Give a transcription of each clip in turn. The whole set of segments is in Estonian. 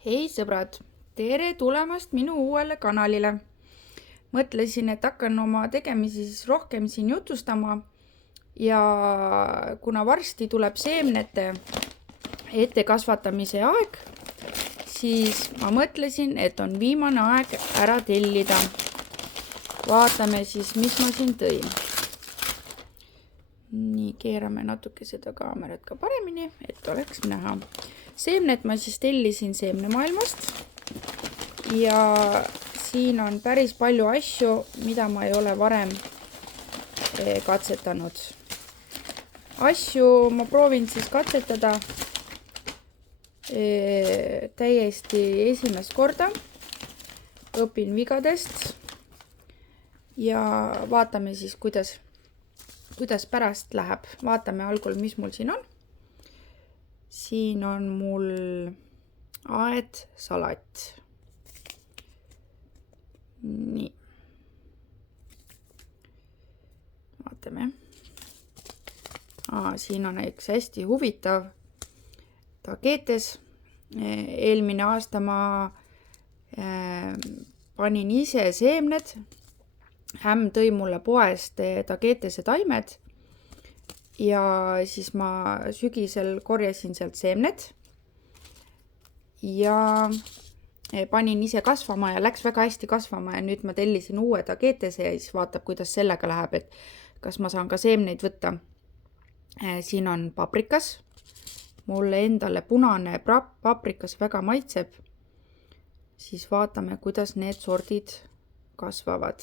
Hei sõbrad, tere tulemast minu uuele kanalile. Mõtlesin, et hakkan oma tegemisi siis rohkem siin jutustama ja kuna varsti tuleb seemnete ettekasvatamise aeg, siis ma mõtlesin, et on viimane aeg ära tellida. Vaatame siis, mis ma siin tõin. Nii, keerame natuke seda kaamerat ka paremini, et oleks näha. Seemnet ma siis tellisin seemnemaailmast ja siin on päris palju asju, mida ma ei ole varem katsetanud. Asju ma proovin siis katsetada täiesti esimest korda. Õpin vigadest ja vaatame siis, kuidas pärast läheb. Vaatame algul, mis mul siin on. Siin on mul aedsalat. Nii. Vaatame. Siin on üks hästi huvitav tagetes. Eelmine aasta ma panin ise seemned. Hämm tõi mulle poest tagetese taimed ja siis ma sügisel korjasin sealt seemned ja panin ise kasvama ja läks väga hästi kasvama ja nüüd ma tellisin uue tagetese ja siis vaatab, kuidas sellega läheb, et kas ma saan ka seemneid võtta. Siin on paprikas. Mulle endale punane paprikas väga maitseb. Siis vaatame, kuidas need sordid kasvavad.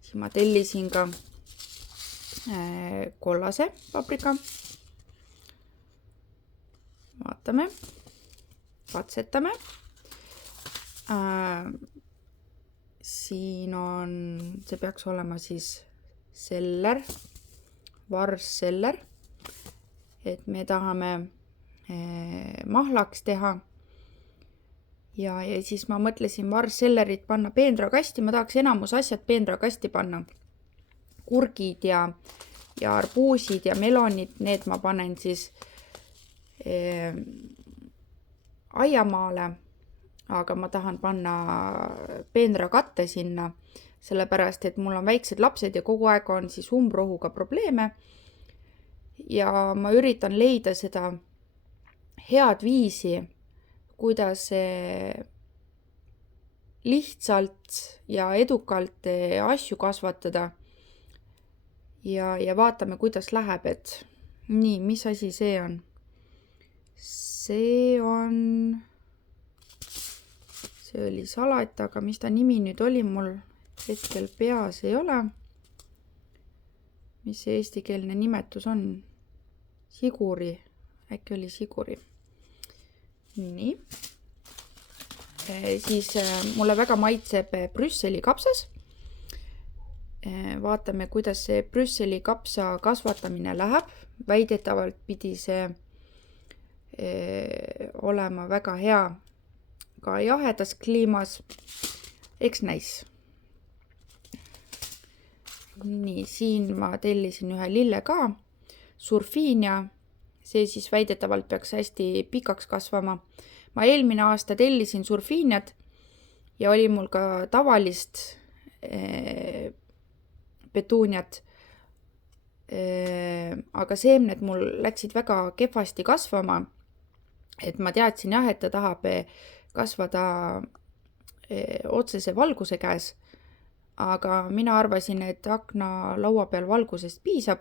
Siin ma tellisin ka kollase paprika. Vaatame, katsetame. Siin on, see peaks olema siis seller, varsseller, et me tahame mahlaks teha. Ja siis ma mõtlesin varssellerit panna peendrakasti. Ma tahaks enamus asjad peendrakasti panna. Kurgid ja arbuusid ja melonid, need ma panen siis aiamaale, aga ma tahan panna peenrakatte sinna, sellepärast, et mul on väiksed lapsed ja kogu aeg on siis umbrohuga probleeme. Ja ma üritan leida seda head viisi, kuidas lihtsalt ja edukalt asju kasvatada ja vaatame, kuidas läheb, et nii, mis asi see on? See oli salat, aga mis ta nimi nüüd oli, mul hetkel peas ei ole. Mis see eestikeelne nimetus on? Siguri, äkki oli siguri. Nii. Siis mulle väga maitseb Brüsseli kapsas. Vaatame, kuidas see Brüsseli kapsa kasvatamine läheb. Väidetavalt pidi see olema väga hea ka jahedas kliimas. Eks näis. Nii, siin ma tellisin ühe lille ka. Surfiinia. See siis väidetavalt peaks hästi pikaks kasvama. Ma eelmine aasta tellisin surfiiniat ja oli mul ka tavalist petuuniat. Aga seemned mul läksid väga kehvasti kasvama. Et ma teadsin jah, et ta tahab kasvada otsese valguse käes. Aga mina arvasin, et akna laua peal valgusest piisab.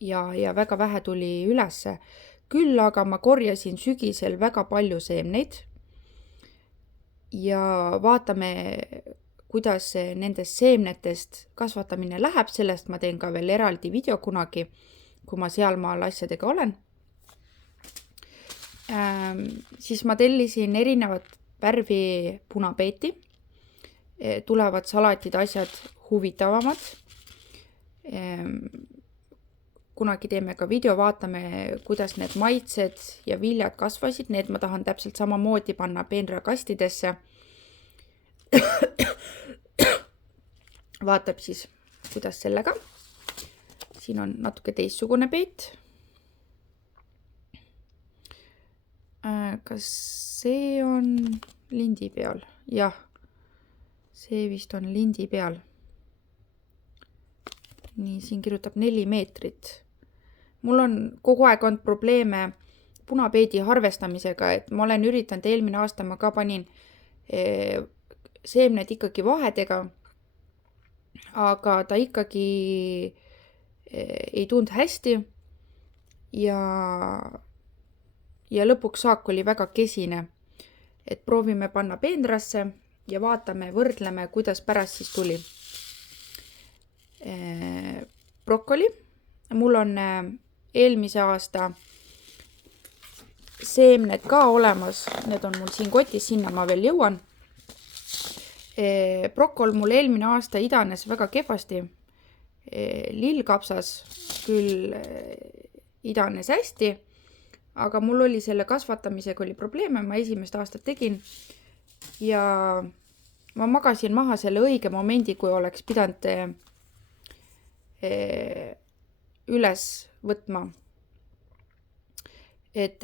Ja väga vähe tuli ülesse. Küll aga ma korjasin sügisel väga palju seemneid ja vaatame, kuidas nendest seemnetest kasvatamine läheb. Sellest ma teen ka veel eraldi video kunagi, kui ma sealmaal asjadega olen. Siis ma tellisin erinevat värvi punapeeti. Tulevad salatid asjad huvitavamad. Kunagi teeme ka video, vaatame, kuidas need maitsed ja viljad kasvasid. Need ma tahan täpselt samamoodi panna peenrakastidesse. Vaatab siis, kuidas sellega. Siin on natuke teistsugune peet. Kas see on lindi peal? Jah, see vist on lindi peal. Nii, siin kirjutab 4 meetrit. Mul on kogu aeg olnud probleeme punapeedi harvestamisega, et ma olen üritanud, eelmine aasta ma ka panin seemned ikkagi vahedega, aga ta ikkagi ei tulnud hästi ja lõpuks saak oli väga kesine. Et proovime panna peenrasse ja vaatame, võrdleme, kuidas pärast siis tuli. Brokkoli. Mul on eelmise aasta seemned ka olemas. Need on mul siin kotis, sinna ma veel jõuan. Brokkol mul eelmine aasta idanes väga kehvasti. Lillkapsas küll idanes hästi, aga mul oli selle kasvatamisega oli probleeme. Ma esimest aastat tegin ja ma magasin maha selle õige momendi, kui oleks pidanud üles võtma. Et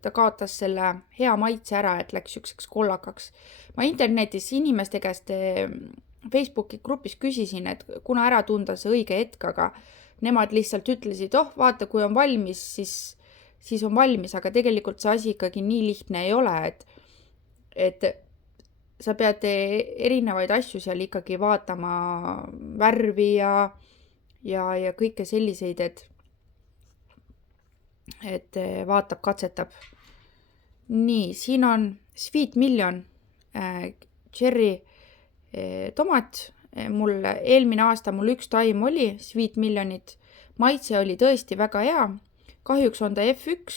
ta kaotas selle hea maitse ära, et läks ükseks kollakaks. Ma internetis inimeste käest Facebooki grupis küsisin, et kuna ära tunda see õige hetk, aga nemad lihtsalt ütlesid, vaata, kui on valmis, siis on valmis, aga tegelikult see asi ikkagi nii lihtne ei ole, et sa pead erinevaid asju seal ikkagi vaatama, värvi ja kõike selliseid, et vaatab, katsetab. Nii, siin on Sweet Million cherry tomat. Mul eelmine aasta mul üks taim oli Sweet Millionit. Maitse oli tõesti väga hea. Kahjuks on ta F1,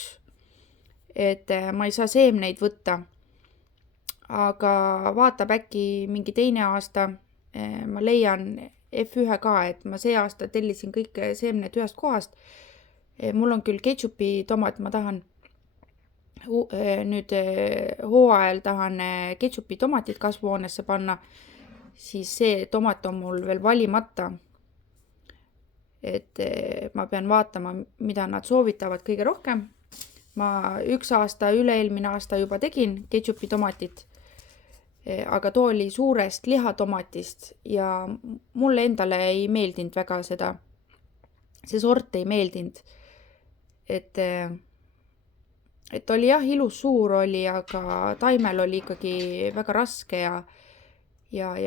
et ma ei saa seemneid võtta. Aga vaatab äkki mingi teine aasta. Ma leian F1 ka, et ma see aasta tellisin kõik seemned ühest kohast. Mul on küll ketšupi tomat, ma tahan nüüd hooajal tahan ketšupi tomatid kasvuhoonesse panna, siis see tomat on mul veel valimata. Et ma pean vaatama, mida nad soovitavad kõige rohkem. Ma üks aasta, üle-eelmine aasta juba tegin ketšupi tomatit, aga too oli suurest lihatomatist ja mulle endale ei meeldinud väga seda. See sort ei meeldinud. Et oli jah, ilus suur oli, aga taimel oli ikkagi väga raske ja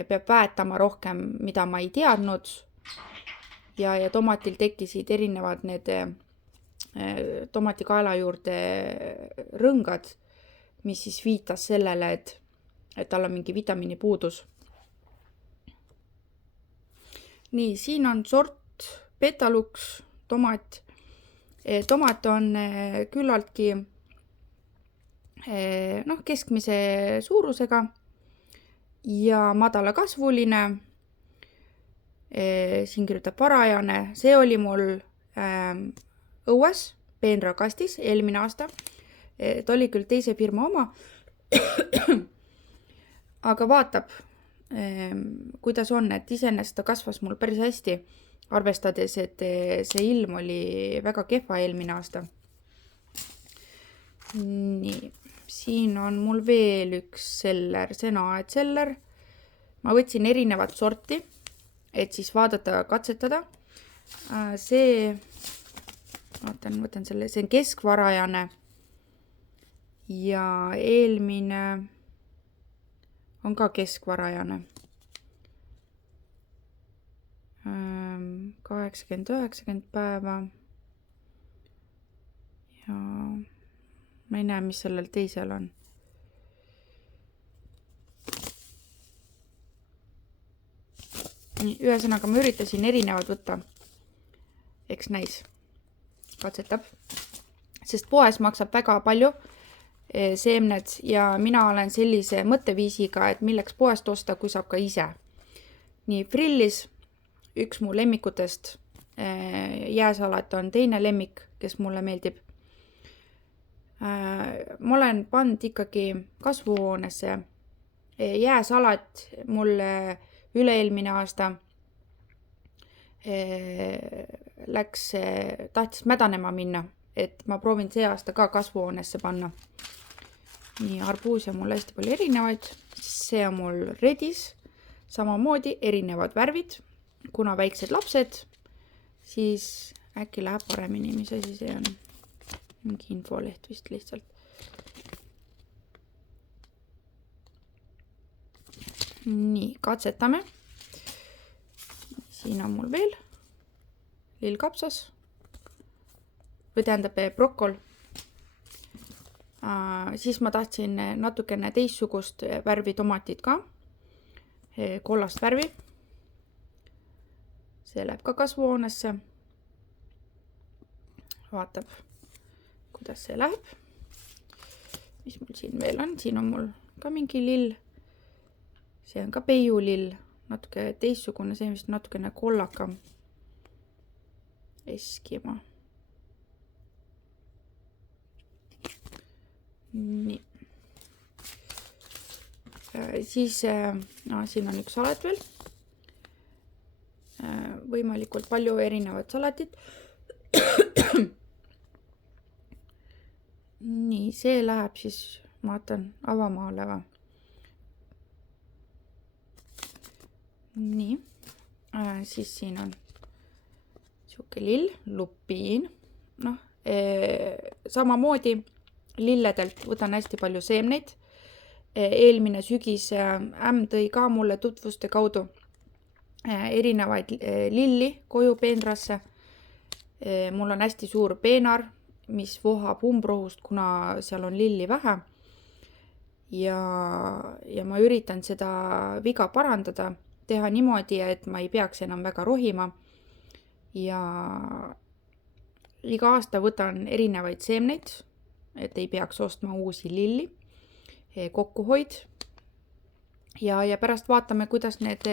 peab väetama rohkem, mida ma ei teadnud. Ja tomatil tekkisid erinevad need tomatikaela juurde rõngad, mis siis viitas sellele, et tal on mingi vitamiini puudus. Nii, siin on sort Betalux tomat. Tomat on küllaltki keskmise suurusega ja madalakasvuline. Siin kirjutab varajane. See oli mul õues peenrakastis eelmine aasta. Ta oli küll teise firma oma, aga vaatab, kuidas on, et iseenesest ta kasvas mul päris hästi, arvestades, et see ilm oli väga kehva eelmine aasta. Nii, siin on mul veel üks seller, see on aedseller. Ma võtsin erinevat sorti, et siis vaadata, katsetada. Võtan selle, see on keskvarajane ja eelmine on ka keskvarajane. 80-90 päeva ja ma ei näe, mis sellel teisel on. Ühesõnaga ma üritasin erinevad võtta. Eks näis, katsetab, sest poes maksab väga palju seemned ja mina olen sellise mõtteviisiga, et milleks poest osta, kui saab ka ise. Nii, frillis üks mu lemmikutest, jääsalat on teine lemmik, kes mulle meeldib. Ma olen pannud ikkagi kasvuhoonesse jääsalat mulle üle-eelmine aasta tahtis mädanema minna, et ma proovin see aasta ka kasvuhoonesse panna. Nii, arbuuse on mul hästi palju erinevaid, see on mul redis, samamoodi erinevad värvid, kuna väiksed lapsed, siis äkki läheb paremini, mis asi see on, mingi infoleht vist lihtsalt. Nii, katsetame. Siin on mul veel lillkapsas või tähendab brokol. Siis ma tahtsin natukene teistsugust värvi tomatit ka, kollast värvi. See läheb ka kasvuhoonesse. Vaatab, kuidas see läheb. Mis mul siin veel on? Siin on mul ka mingi lill. See on ka peiulill, natuke teistsugune, see on vist natukene kollakam. Eskima. Nii. Siis siin on üks salat veel. Võimalikult palju erinevat salatit. Nii, see läheb siis, vaatan, avamaale või. Nii, siis siin on siuke lill, lupiin. Noh, samamoodi lilledelt võtan hästi palju seemneid. Eelmine sügis tõi ka mulle tutvuste kaudu erinevaid lilli koju peenrasse. Mul on hästi suur peenar, mis vohab umbrohust, kuna seal on lilli vähe. Ja ma üritan seda viga parandada, teha niimoodi, et ma ei peaks enam väga rohima. Ja iga aasta võtan erinevaid seemneid, et ei peaks ostma uusi lilli, kokkuhoid. Ja pärast vaatame, kuidas need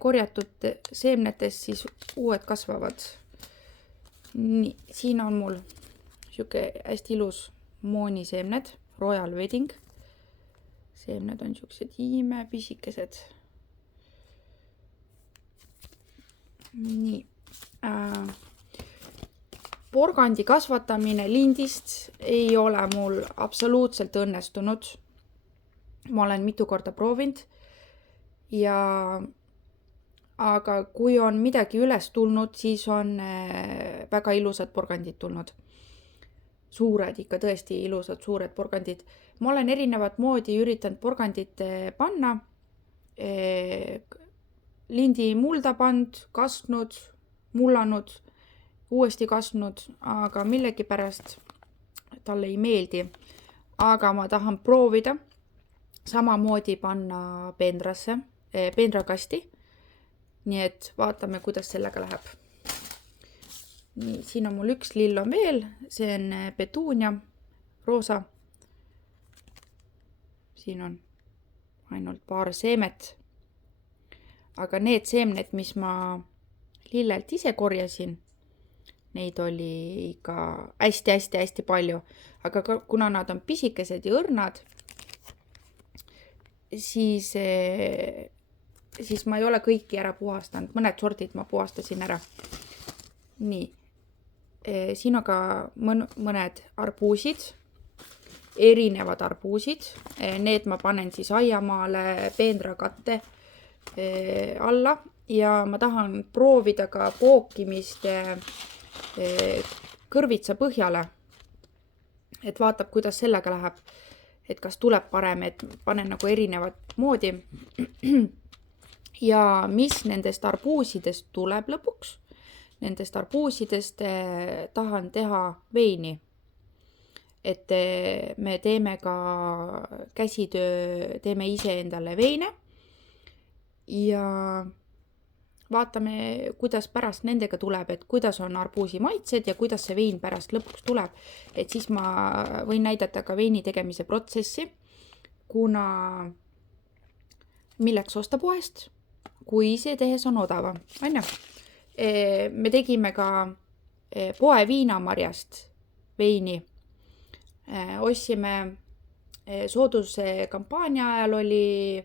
korjatud seemnetest siis uued kasvavad. Nii, siin on mul siuke hästi ilus mooniseemned, Royal Wedding. Seemned on siuksed imepisikesed. Nii. Porgandi kasvatamine lindist ei ole mul absoluutselt õnnestunud. Ma olen mitu korda proovinud. Aga kui on midagi üles tulnud, siis on väga ilusad porgandid tulnud. Suured, ikka tõesti ilusad suured porgandid. Ma olen erinevat moodi üritanud porgandit panna. Lindi mulda pand, kastnud, mullanud, uuesti kastnud, aga millegipärast talle ei meeldi. Aga ma tahan proovida samamoodi panna peendrakasti. Nii et vaatame, kuidas sellega läheb. Nii, siin on mul üks lill on veel, see on petuunia, roosa. Siin on ainult paar seemet. Aga need seemned, mis ma lillelt ise korjasin, neid oli ikka hästi palju. Aga kuna nad on pisikesed ja õrnad, siis ma ei ole kõiki ära puhastanud. Mõned sordid ma puhastasin ära. Nii. Siin on ka mõned arbuusid, erinevad arbuusid. Need ma panen siis aiamaale peenrakatte alla ja ma tahan proovida ka pookimist kõrvitsa põhjale. Et vaatab, kuidas sellega läheb. Et kas tuleb parem, et panen nagu erinevat moodi. Ja mis nendest arbuusidest tuleb lõpuks? Nendest arbuusidest tahan teha veini. Et me teeme ka käsitöö, teeme ise endale veine. Ja vaatame, kuidas pärast nendega tuleb, et kuidas on arbuusi maitsed ja kuidas see vein pärast lõpuks tuleb. Et siis ma võin näidata ka veini tegemise protsessi, kuna milleks osta poest, kui see tehes on odava. Me tegime ka poe viinamarjast veini. Ostsime sooduse kampaania ajal oli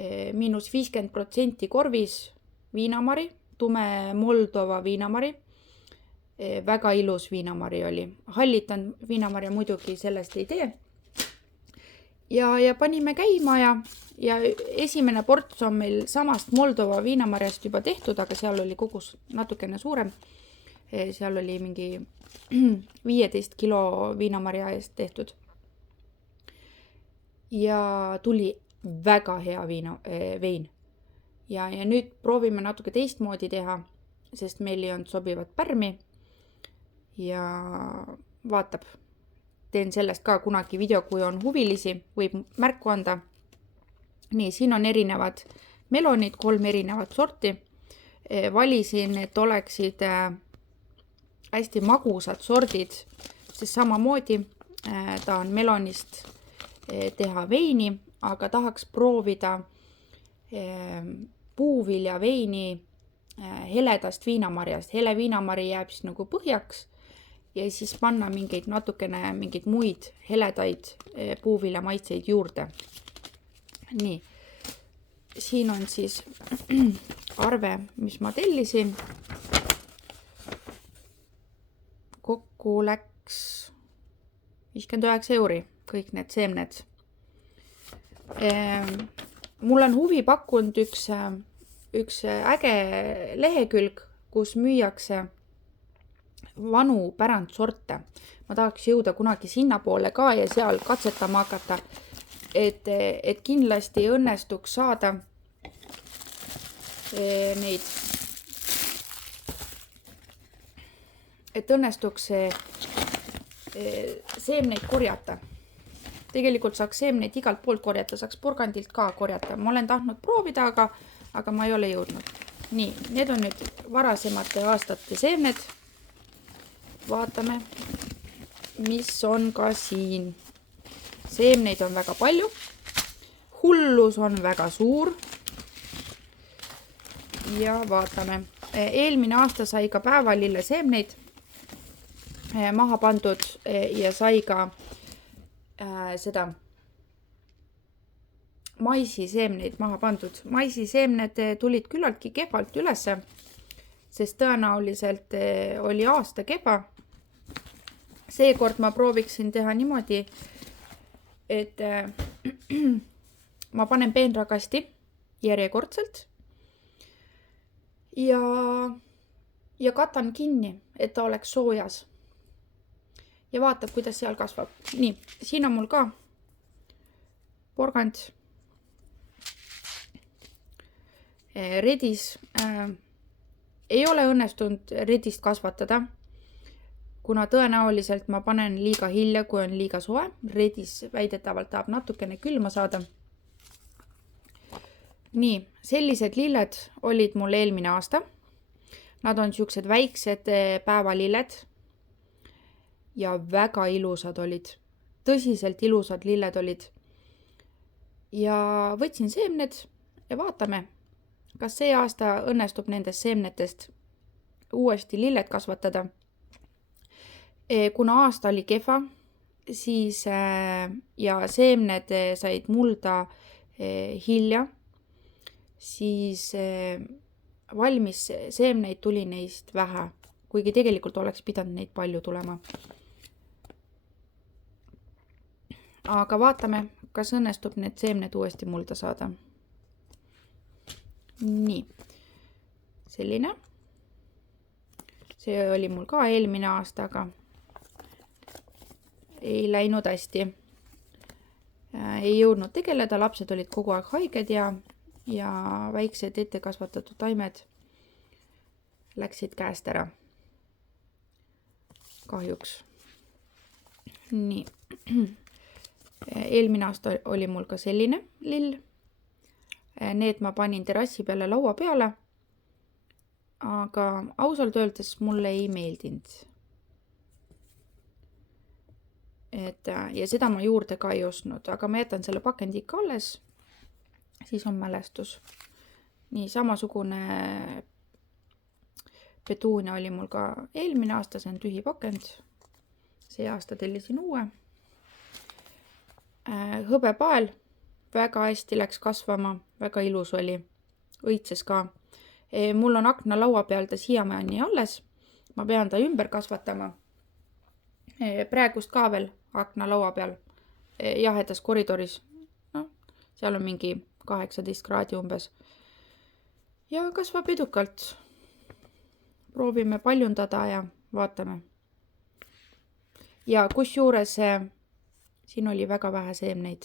-50% korvis viinamari, tume Moldova viinamari. Väga ilus viinamari oli. Hallitan viinamarja muidugi sellest ei tee. Ja panime käima ja esimene ports on meil samast Moldova viinamarjast juba tehtud, aga seal oli kogus natukene suurem. Seal oli mingi 15 kilo viinamarja eest tehtud. Ja tuli väga hea vein. Ja nüüd proovime natuke teistmoodi teha, sest meil ei olnud sobivat pärmi. Ja vaatab, teen sellest ka kunagi video, kui on huvilisi, võib märku anda. Nii, siin on erinevad melonid, 3 erinevat sorti. Valisin, et oleksid hästi magusad sordid, sest samamoodi ta on melonist teha veini, aga tahaks proovida puuvilja veini heledast viinamarjast. Hele viinamari jääb siis nagu põhjaks ja siis panna mingeid muid heledaid puuvilja maitseid juurde. Nii, siin on siis arve, mis ma tellisin. Kokku läks 59 € kõik need seemned. Mul on huvi pakkunud üks äge lehekülg, kus müüakse vanu pärandsorte. Ma tahaks jõuda kunagi sinna poole ka ja seal katsetama hakata, et kindlasti õnnestuks saada neid, et õnnestuks seemneid korjata. Tegelikult saaks seemneid igalt poolt korjata, saaks porgandilt ka korjata. Ma olen tahtnud proovida, aga ma ei ole jõudnud. Nii, need on nüüd varasemate aastate seemned. Vaatame, mis on ka siin. Seemneid on väga palju. Hullus on väga suur. Ja vaatame. Eelmine aasta sai ka päevalille seemneid maha pandud ja sai ka seda maisiseemneid maha pandud. Maisiseemned tulid küllaltki kehvalt ülesse, sest tõenäoliselt oli aasta kehva. Seekord ma prooviksin teha niimoodi, et ma panen peenrakasti järjekordselt ja katan kinni, et ta oleks soojas. Ja vaatab, kuidas seal kasvab. Nii, siin on mul ka porgand. Redis. Ei ole õnnestunud redist kasvatada, kuna tõenäoliselt ma panen liiga hilja, kui on liiga soe. Redis väidetavalt tahab natukene külma saada. Nii, sellised lilled olid mul eelmine aasta. Nad on siuksed väiksed päevalilled ja väga ilusad olid. Tõsiselt ilusad lilled olid. Ja võtsin seemned ja vaatame, kas see aasta õnnestub nendest seemnetest uuesti lilled kasvatada. Kuna aasta oli kehva, siis ja seemned said mulda hilja, siis valmis seemneid tuli neist vähe, kuigi tegelikult oleks pidanud neid palju tulema. Aga vaatame, kas õnnestub need seemned uuesti mulda saada. Nii, selline. See oli mul ka eelmine aasta, aga ei läinud hästi. Ei jõudnud tegeleda, lapsed olid kogu aeg haiged ja väiksed ettekasvatatud taimed läksid käest ära. Kahjuks. Nii. Eelmine aasta oli mul ka selline lill. Need ma panin terassi peale laua peale, aga ausalt öeldes mulle ei meeldinud. Ja seda ma juurde ka ei ostnud, aga ma jätan selle pakendi ikka alles, siis on mälestus. Nii, samasugune petuunia oli mul ka eelmine aasta, see on tühi pakend. See aasta tellisin uue. Hõbepael väga hästi läks kasvama, väga ilus oli, õitses ka. Mul on akna laua peal ta siiamaani alles. ma pean ta ümber kasvatama. Praegust ka veel aknalaua peal jahedas koridoris. No, seal on mingi 18 kraadi umbes. Ja kasvab edukalt. Proovime paljundada ja vaatame. Ja kusjuures siin oli väga vähe seemneid.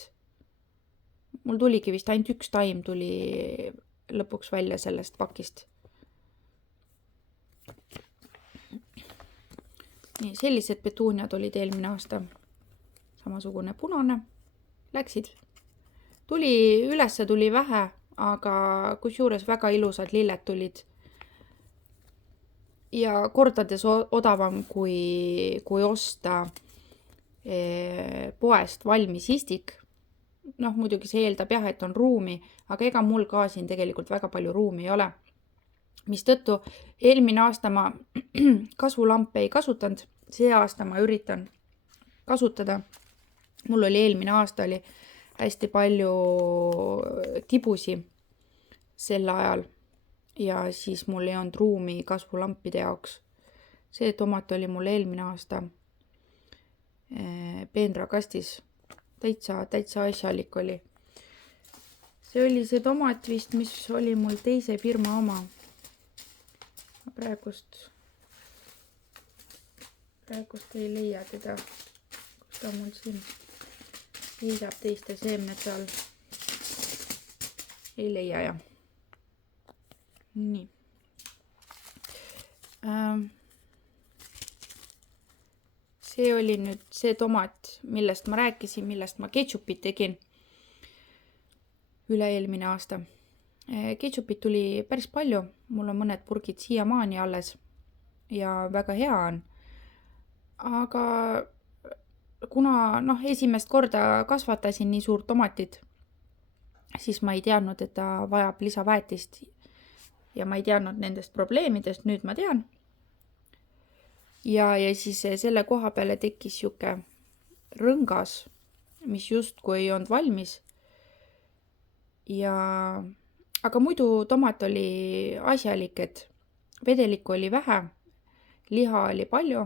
Mul tuligi vist ainult üks taim tuli lõpuks välja sellest pakist. Nii, sellised petuuniad olid eelmine aasta. Samasugune punane. Läksid. Ülesse tuli vähe, aga kusjuures väga ilusad lilled tulid. Ja kordades odavam kui osta poest valmis istik. Noh, muidugi see eeldab jah, et on ruumi, aga ega mul ka siin tegelikult väga palju ruumi ei ole. Mistõttu eelmine aasta ma kasvulampe ei kasutanud, see aasta ma üritan kasutada. Mul oli eelmine aasta oli hästi palju tibusi sel ajal ja siis mul ei olnud ruumi kasvulampide jaoks. See tomat oli mul eelmine aasta peenrakastis. Täitsa asjalik oli. See oli see tomat vist, mis oli mul teise firma oma. Praegust ei leia teda. Kus ta mul siin seisab teiste seemnete all. Ei leia jah. Nii. See oli nüüd see tomat, millest ma rääkisin, millest ma ketšupit tegin üle-eelmine aasta. Ketšupit tuli päris palju, mul on mõned purgid siiamaani alles ja väga hea on. Aga kuna esimest korda kasvatasin nii suurt tomatit, siis ma ei teadnud, et ta vajab lisaväetist ja ma ei teadnud nendest probleemidest, nüüd ma tean. Ja siis selle koha peale tekkis siuke rõngas, mis justkui ei olnud valmis. Aga muidu tomat oli asjalik, et vedelikku oli vähe, liha oli palju,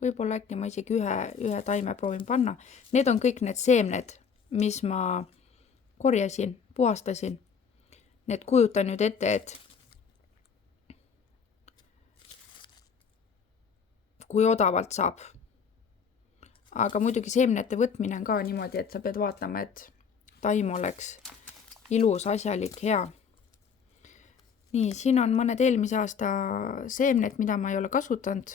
võib-olla äkki ma isegi ühe taime proovin panna. Need on kõik need seemned, mis ma korjasin, puhastasin. Need kujutan nüüd ette, et kui odavalt saab. Aga muidugi seemnete võtmine on ka niimoodi, et sa pead vaatama, et taim oleks ilus, asjalik, hea. Nii, siin on mõned eelmise aasta seemned, mida ma ei ole kasutanud.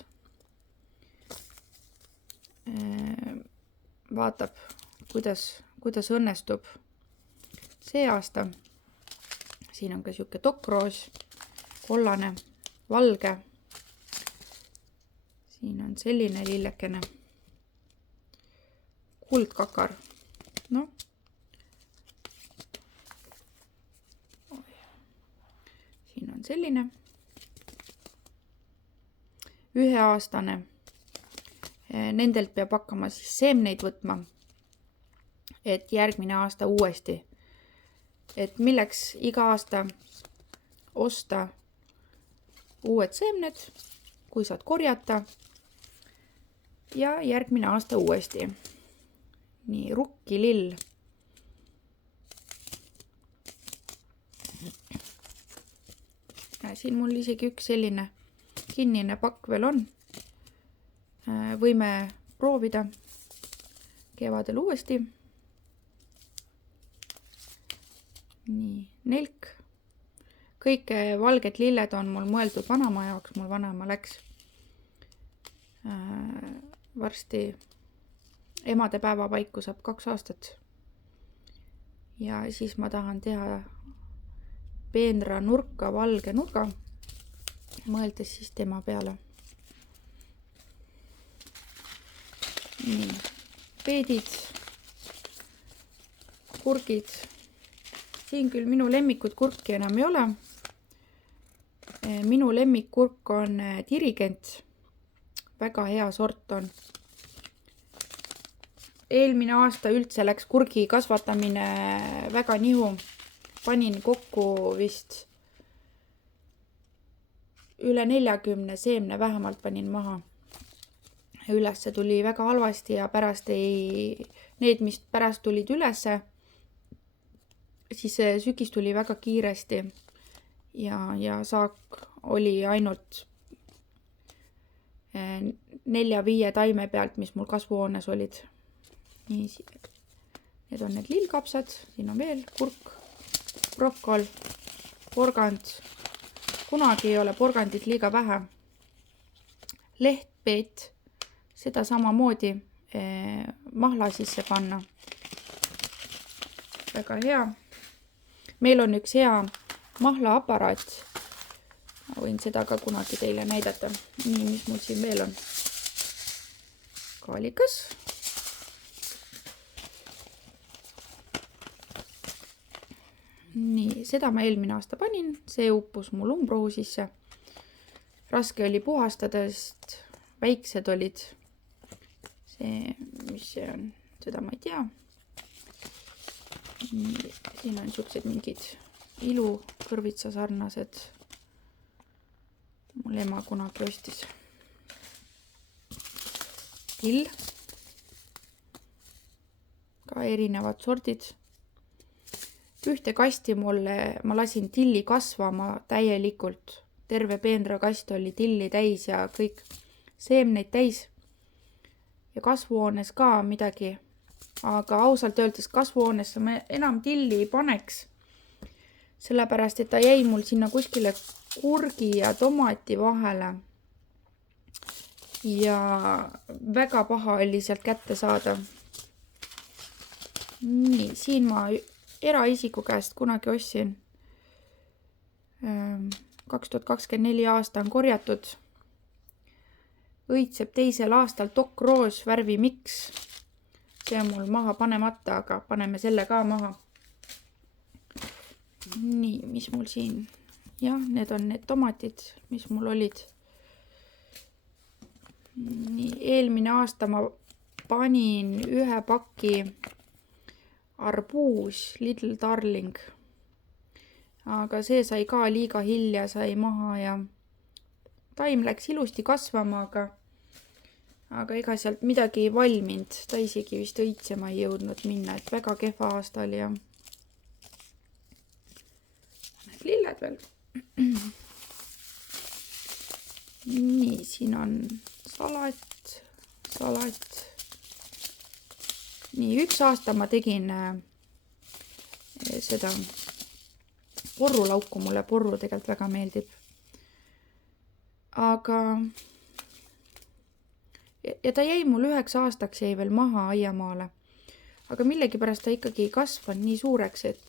Vaatab, kuidas õnnestub see aasta. Siin on ka siuke dokroos, kollane, valge. Siin on selline lillekene. Kuldkakar. No. Siin on selline. Üheaastane. Nendelt peab hakkama siis seemneid võtma. Et järgmine aasta uuesti. Et milleks iga aasta osta uued seemned, kui saad korjata. Ja järgmine aasta uuesti. Nii, rukkilill. Siin mul isegi üks selline kinnine pakk veel on. Võime proovida kevadel uuesti. Nii, nelk. Kõik valged lilled on mul mõeldud vanaema jaoks, mul vanaema läks varsti emadepäeva paiku saab 2 aastat. Ja siis ma tahan teha peenra nurka, valge nurga, mõeldes siis tema peale. Nii, peedid, kurgid. Siin küll minu lemmikud kurki enam ei ole. Minu lemmikkurk on Dirigent. Väga hea sort on. Eelmine aasta üldse läks kurgi kasvatamine väga nihu. Panin kokku vist üle 40 seemne vähemalt panin maha. Ülesse tuli väga halvasti ja pärast need, mis pärast tulid ülesse, siis see sügis tuli väga kiiresti ja saak oli ainult 4-5 taime pealt, mis mul kasvuhoones olid. Nii, need on need lillkapsad, siin on veel kurk, brokkol, porgand. Kunagi ei ole porgandit liiga vähe. Lehtpeet, seda samamoodi mahla sisse panna. Väga hea. Meil on üks hea mahlaaparaat. Ma võin seda ka kunagi teile näidata. Nii, mis mul siin veel on? Kaalikas. Nii, seda ma eelmine aasta panin. See uppus mul umbrohu sisse. Raske oli puhastada, sest väiksed olid. See, mis see on? Seda ma ei tea. Siin on siuksed mingid ilukõrvitsa sarnased. Mul ema kunagi ostis. Till. Ka erinevad sordid. Ühte kasti ma lasin tilli kasvama täielikult. Terve peenra kast oli tilli täis ja kõik seemneid täis. Ja kasvuhoones ka midagi. Aga ausalt öeldes kasvuhoonesse ma enam tilli ei paneks. Sellepärast, et ta jäi mul sinna kuskile kurgi ja tomati vahele. Ja väga paha oli sealt kätte saada. Nii, siin ma eraisiku käest kunagi ostsin. 2024 aasta on korjatud. Õitseb teisel aastal Doc Rose värvi Mix. See on mul maha panemata, aga paneme selle ka maha. Nii, mis mul siin? Jah, need on need tomatid, mis mul olid. Nii, eelmine aasta ma panin ühe paki arbuus, Little Darling. Aga see sai ka liiga hilja, sai maha ja taim läks ilusti kasvama, aga ega sealt midagi ei valminud. Ta isegi vist õitsema ei jõudnud minna, et väga kehva aasta oli ja need lilled veel. Nii, siin on salat. Nii, üks aasta ma tegin seda porrulauku, mulle porru tegelikult väga meeldib. Aga ja ta jäi mul 9 aastaks jäi veel maha aiamaale. Aga millegipärast ta ikkagi ei kasvanud nii suureks, et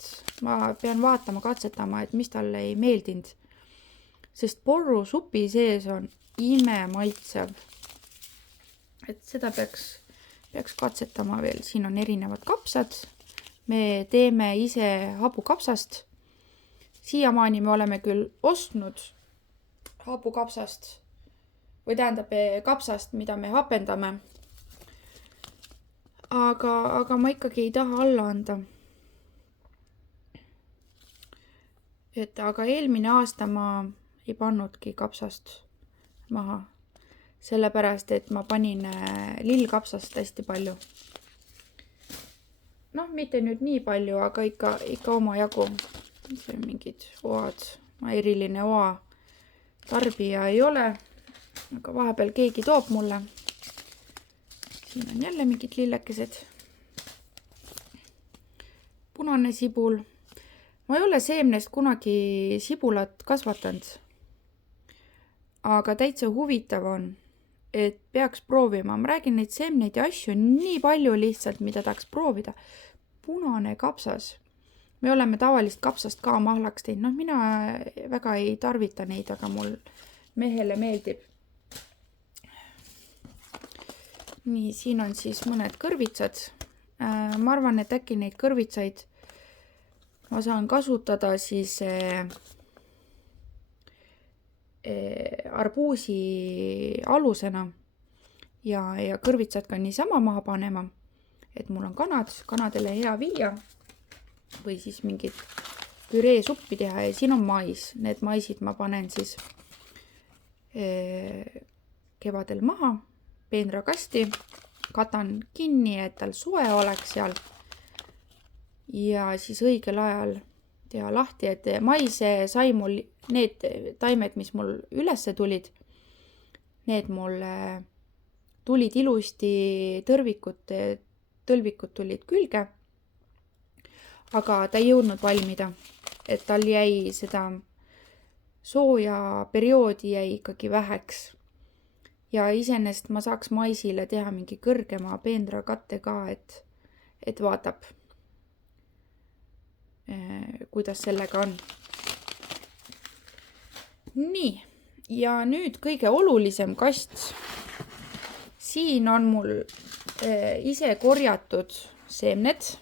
ma pean vaatama, katsetama, et mis talle ei meeldinud. Sest porru supi sees on imemaitsev. Et seda peaks katsetama veel. Siin on erinevad kapsad. Me teeme ise hapukapsast. Siiamaani me oleme küll ostnud hapukapsast või tähendab kapsast, mida me hapendame. Aga ma ikkagi ei taha alla anda. Aga eelmine aasta ma ei pannudki kapsast maha. Sellepärast, et ma panin lillkapsast hästi palju. Noh, mitte nüüd nii palju, aga ikka oma jagu. See on mingid oad. Ma eriline oa tarbija ei ole. Aga vahepeal keegi toob mulle. Siin on jälle mingid lillekesed. Punane sibul. Ma ei ole seemnest kunagi sibulat kasvatanud. Aga täitsa huvitav on, et peaks proovima. Ma räägin neid seemneid ja asju nii palju lihtsalt, mida tahaks proovida. Punane kapsas. Me oleme tavalist kapsast ka mahlaks teinud. Noh, mina väga ei tarvita neid, aga mul mehele meeldib. Nii, siin on siis mõned kõrvitsad. Ma arvan, et äkki neid kõrvitsaid ma saan kasutada siis arbuusi alusena ja kõrvitsad ka niisama maha panema, et mul on kanadele hea viia või siis mingit püree suppi teha ja siin on mais. Need maisid ma panen siis kevadel maha peenrakasti, katan kinni, et tal soe oleks seal ja siis õigel ajal teha lahti, et mais sai mul need taimed, mis mul ülesse tulid, need mul tulid ilusti tõlvikud tulid külge, aga ta ei jõudnud valmida, et tal jäi seda sooja perioodi jäi ikkagi väheks. Ja iseenesest ma saaks maisile teha mingi kõrgema peenrakatte ka, et vaatab, kuidas sellega on. Nii, ja nüüd kõige olulisem kast. Siin on mul ise korjatud seemned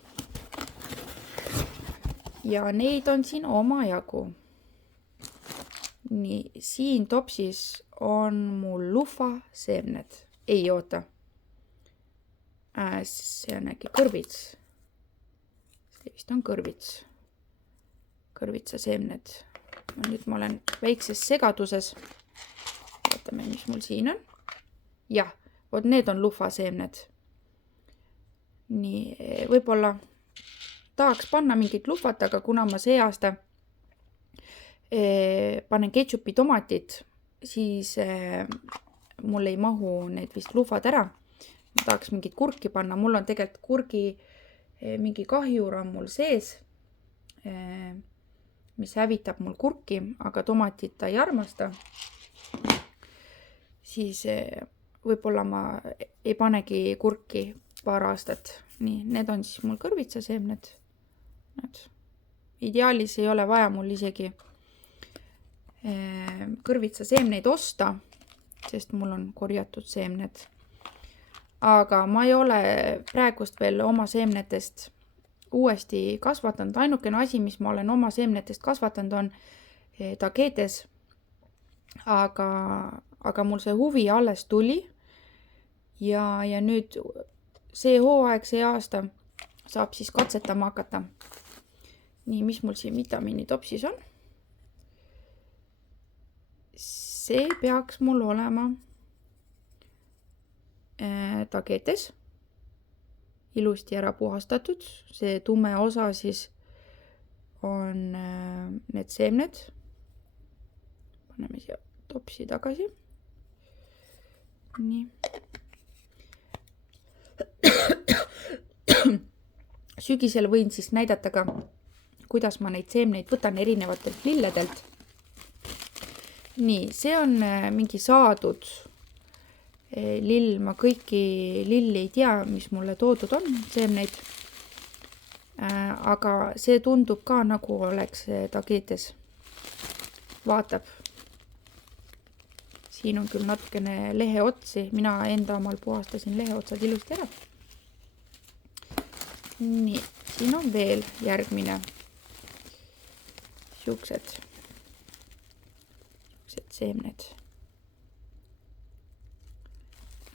ja neid on siin omajagu. Nii, siin topsis on mul lufa seemned. Ei oota. See on äkki kõrvits. See vist on kõrvits. Kõrvitsa seemned. Nüüd ma olen väikses segaduses. Vaatame, mis mul siin on. Jah, vot need on lufa seemned. Nii, võib-olla tahaks panna mingit lufat, aga kuna ma see aasta panen ketšupi tomatit, siis mul ei mahu need vist lufad ära. Ma tahaks mingit kurki panna. Mul on tegelikult kurgi mingi kahjur on mul sees, mis hävitab mul kurki, aga tomatit ta ei armasta. Siis võib-olla ma ei panegi kurki paar aastat. Nii, need on siis mul kõrvitsaseemned. Ideaalis ei ole vaja mul isegi kõrvitsaseemneid osta, sest mul on korjatud seemned. Aga ma ei ole praegust veel oma seemnetest uuesti kasvatanud. Ainukene asi, mis ma olen oma seemnetest kasvatanud, on tagetes. Aga mul see huvi alles tuli. Ja nüüd see hooaeg, see aasta saab siis katsetama hakata. Nii, mis mul siin vitamiini topsis on? See peaks mul olema tagetes ilusti ära puhastatud. See tume osa siis on need seemned. Paneme siia topsi tagasi. Nii. Sügisel võin siis näidata ka, kuidas ma neid seemneid võtan erinevatelt lilledelt. Nii, see on mingi saadud lill. Ma kõiki lilli ei tea, mis mulle toodud on, seemneid. Aga see tundub ka nagu oleks tagetes. Vaatab. Siin on küll natukene leheotsi. Mina enda omal puhastasin leheotsad ilusti ära. Nii, siin on veel järgmine. Siuksed seemned.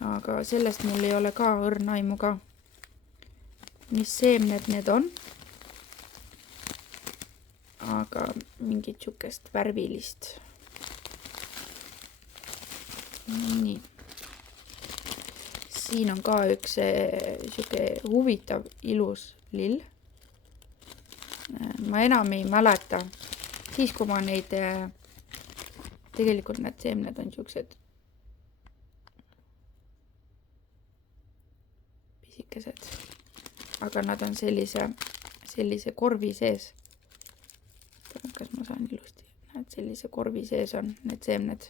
Aga sellest mul ei ole ka õrna aimu ka, mis seemned need on. Aga mingit siukest värvilist. Nii. Siin on ka üks siuke huvitav ilus lill. Ma enam ei mäleta. Siis kui ma neid tegelikult need seemned on siuksed pisikesed, aga nad on sellise korvi sees. Kas ma saan ilusti? Näed, sellise korvi sees on need seemned.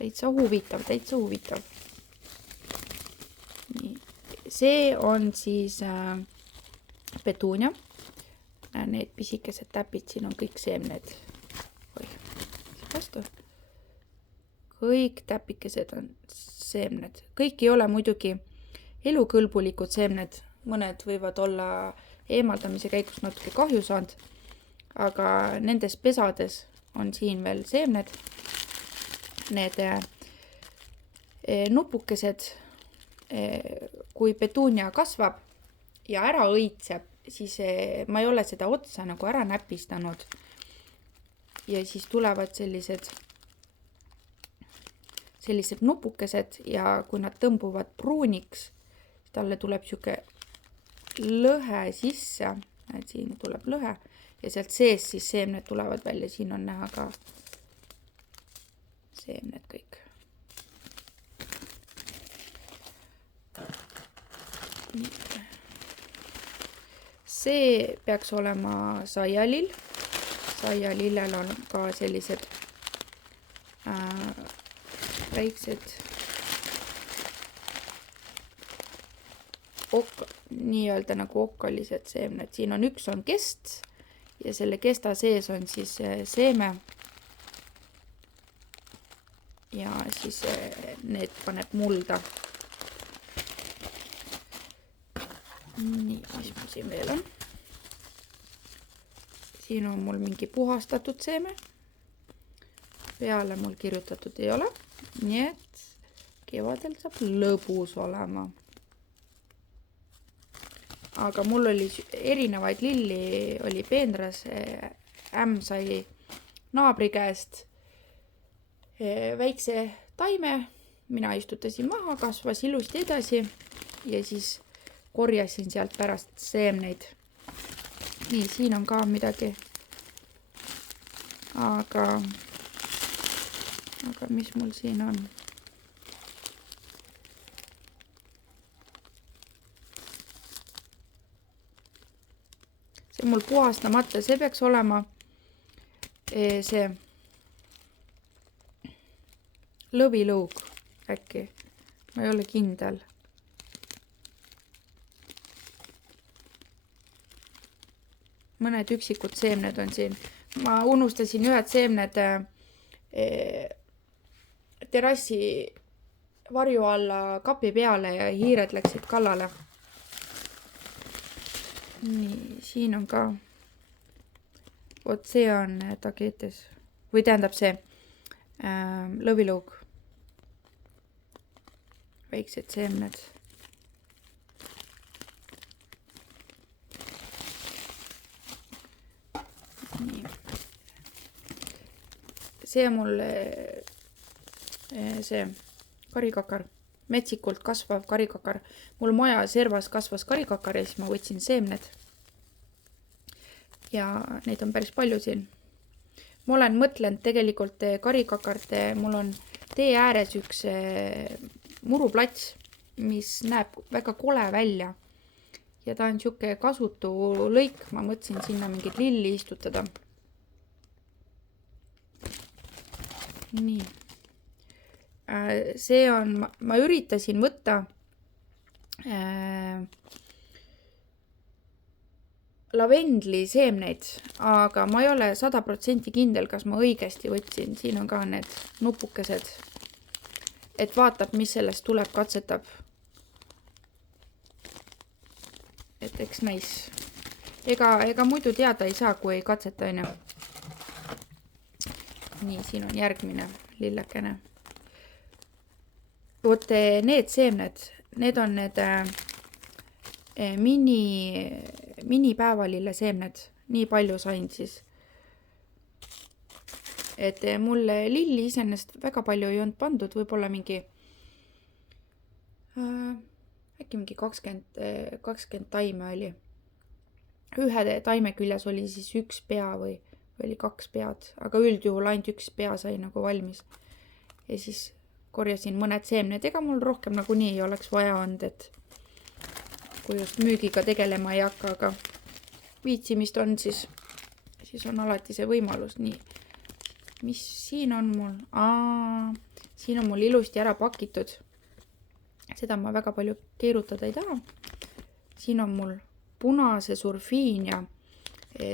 Täitsa huvitav. Nii. See on siis petuunia. Need pisikesed täpid, siin on kõik seemned. Kõik täpikesed on seemned. Kõik ei ole muidugi elukõlbulikud seemned. Mõned võivad olla eemaldamise käigus natuke kahju saanud, aga nendes pesades on siin veel seemned. Need nupukesed, kui petuunia kasvab ja ära õitseb, siis ma ei ole seda otsa nagu ära näpistanud. Ja siis tulevad sellised nupukesed ja kui nad tõmbuvad pruuniks, talle tuleb siuke lõhe sisse, et siin tuleb lõhe ja sealt sees siis seemned tulevad välja, siin on näha ka seemned kõik. See peaks olema saialill. Saialillel on ka sellised väiksed nii-öelda nagu okkalised seemned. Siin on üks on kest ja selle kesta sees on siis seeme. Ja siis need paneb mulda. Nii, mis mul siin veel on? Siin on mul mingi puhastatud seeme. Peale mul kirjutatud ei ole. Nii et kevadel saab lõbus olema. Aga mul oli erinevaid lilli, oli peenras. Ämm sai naabri käest väikse taime. Mina istutasin maha, kasvas ilusti edasi ja siis korjasin sealt pärast seemneid. Nii, siin on ka midagi. Aga mis mul siin on? See on mul puhastamata, see peaks olema see lõvilõug äkki. Ma ei ole kindel. Mõned üksikud seemned on siin. Ma unustasin ühed seemned terrassi varju alla kapi peale ja hiired läksid kallale. Nii, siin on ka. Vot see on tagetes. Või tähendab see lõvilõug. Väiksed seemned. Nii. See on mul see karikakar, metsikult kasvav karikakar. Mul maja servas kasvas karikakar ja siis ma võtsin seemned. Ja neid on päris palju siin. Ma olen mõtlenud tegelikult karikakart, mul on tee ääres üks muruplats, mis näeb väga kole välja. Ja ta on siuke kasutu lõik, ma mõtlesin sinna mingit lilli istutada. Nii. See on, ma üritasin võtta lavendli seemneid, aga ma ei ole 100% kindel, kas ma õigesti võtsin. Siin on ka need nupukesed, et vaatab, mis sellest tuleb, katsetab. Et eks näis. Ega muidu teada ei saa, kui ei katseta, on ju. Nii, siin on järgmine lillekene. Vot need seemned, need on need minipäevalille seemned. Nii palju sain siis. Et mul lilli iseenesest väga palju ei olnud pandud, võib-olla mingi äkki mingi 20 taime oli. Ühe taime küljes oli siis üks pea või oli 2 pead, aga üldjuhul ainult üks pea sai nagu valmis. Ja siis korjasin mõned seemned, ega mul rohkem nagu nii ei oleks vaja olnud, et kui just müügiga tegelema ei hakka, aga viitsimist on, siis on alati see võimalus. Nii, mis siin on mul? Siin on mul ilusti ära pakitud. Seda ma väga palju keerutada ei taha. Siin on mul punase surfiinia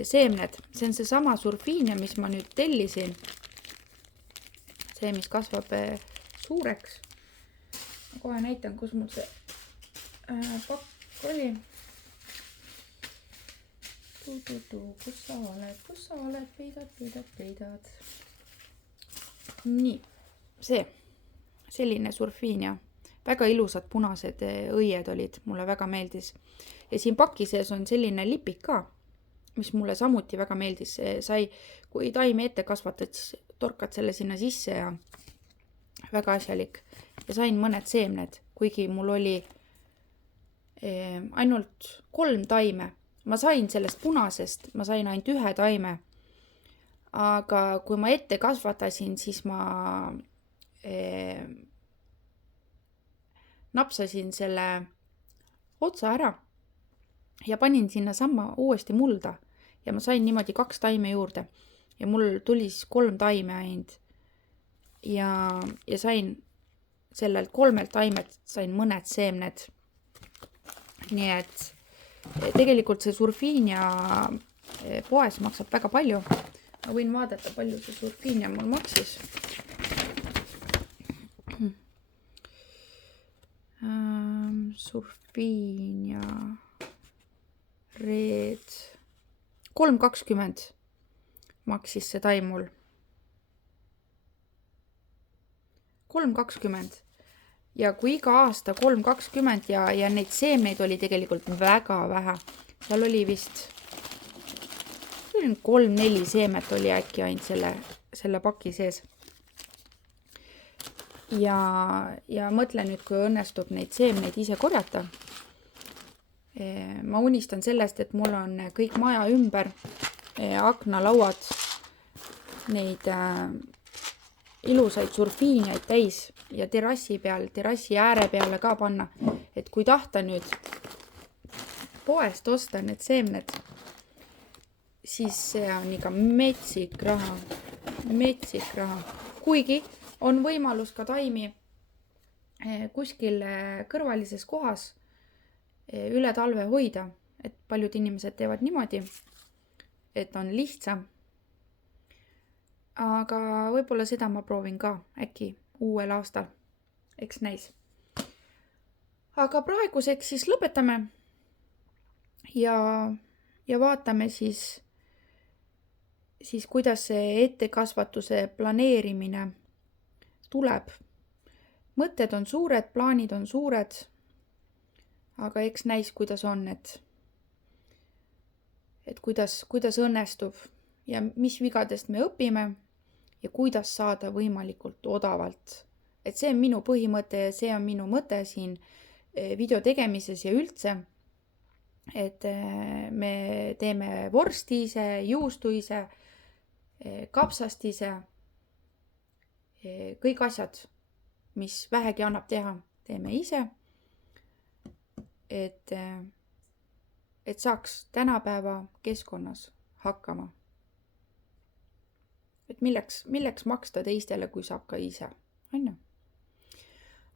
seemned. See on see sama surfiinia, mis ma nüüd tellisin. See, mis kasvab suureks. Ma kohe näitan, kus mul see pakk oli. Kus sa oled? Peidad. Nii, selline surfiinia. väga ilusad punased õied olid, mulle väga meeldis. Ja siin paki sees on selline lipik ka, mis mulle samuti väga meeldis. Sai, kui taimi ette kasvatad, siis torkad selle sinna sisse ja väga asjalik. Ja sain mõned seemned, kuigi mul oli ainult 3 taime. Ma sain sellest punasest, ma sain ainult 1 taime. Aga kui ma ette kasvatasin, siis ma napsasin selle otsa ära ja panin sinna samma uuesti mulda ja ma sain niimoodi 2 taime juurde ja mul tuli siis 3 taime ainult ja sain sellelt 3 taimelt sain mõned seemned. Nii et tegelikult see surfiinia poes maksab väga palju. Ma võin vaadata, palju see surfiinia mul maksis. Surfiinia Red 3,20 maksis see taim mul. 3,20 ja kui iga aasta 3,20 ja neid seemneid oli tegelikult väga vähe. Seal oli vist 3-4 seemet oli äkki ainult selle paki sees. Ja mõtlen nüüd, kui õnnestub neid seemneid ise korjata. Ma unistan sellest, et mul on kõik maja ümber aknalauad neid ilusaid surfiiniaid täis ja terrassi ääre peale ka panna. Et kui tahta nüüd poest osta need seemned, siis see on ikka metsik raha. Kuigi on võimalus ka taimi kuskil kõrvalises kohas üle talve hoida, et paljud inimesed teevad niimoodi, et on lihtsam. Aga võib-olla seda ma proovin ka äkki uuel aastal, eks näis. Aga praeguseks siis lõpetame ja vaatame siis kuidas see ettekasvatuse planeerimine tuleb. Mõtted on suured, plaanid on suured, aga eks näis, kuidas on, et kuidas õnnestub ja mis vigadest me õpime ja kuidas saada võimalikult odavalt. Et see on minu põhimõte ja see on minu mõte siin video tegemises ja üldse, et me teeme vorsti ise, juustu ise, kapsast ise, kõik asjad, mis vähegi annab teha, teeme ise, et saaks tänapäeva keskkonnas hakkama. Et milleks maksta teistele, kui saab ka ise, on ju?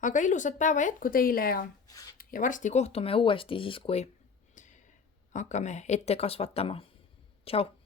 Aga ilusat päeva jätku teile ja varsti kohtume uuesti siis, kui hakkame ette kasvatama. Tšau!